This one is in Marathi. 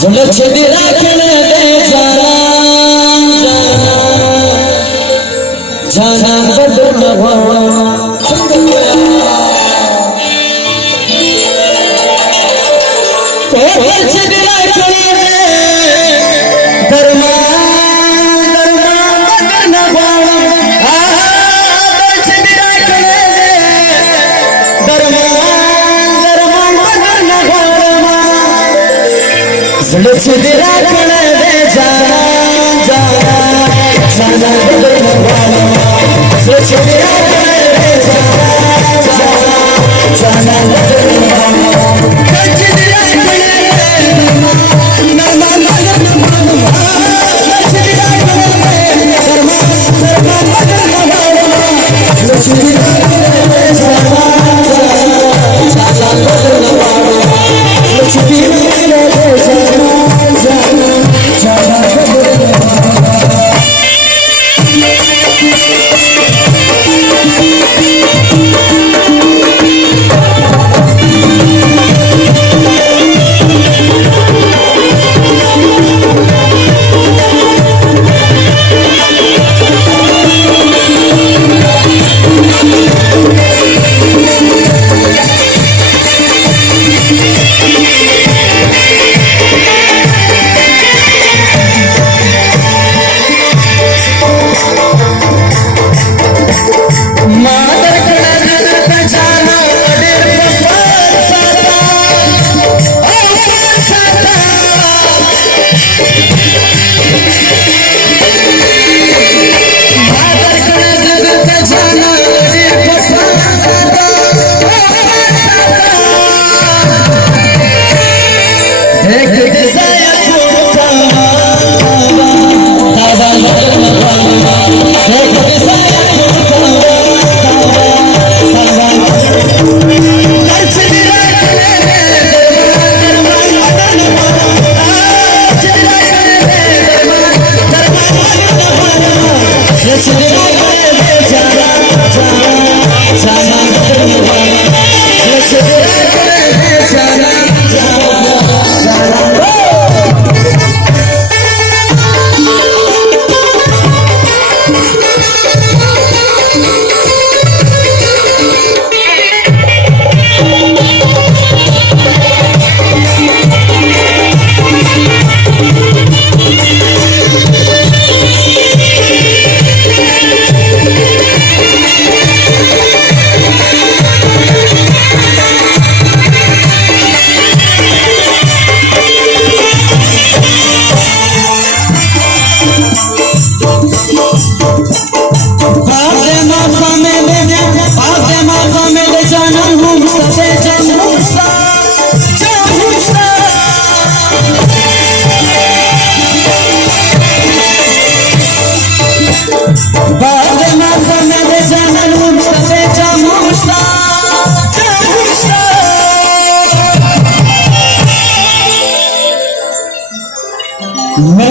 सुलझती राखण दे जाना जाना बदन सुलझती राखण धर्मा धर्मा बदन सुलझती राखण धर्मा धर्मा बदन सुलझती राखण दे जाना जाना जाना बदन सुलझती राखण दे जाना जाना जाना बदन सुलझती राखण दे नरमा बदन सुलझती राखण दे नरमा नरमा बदन सुलझती राखण दे जाना जाना बदन सुलझती राखण दे जाना जाना जाना बदन मैं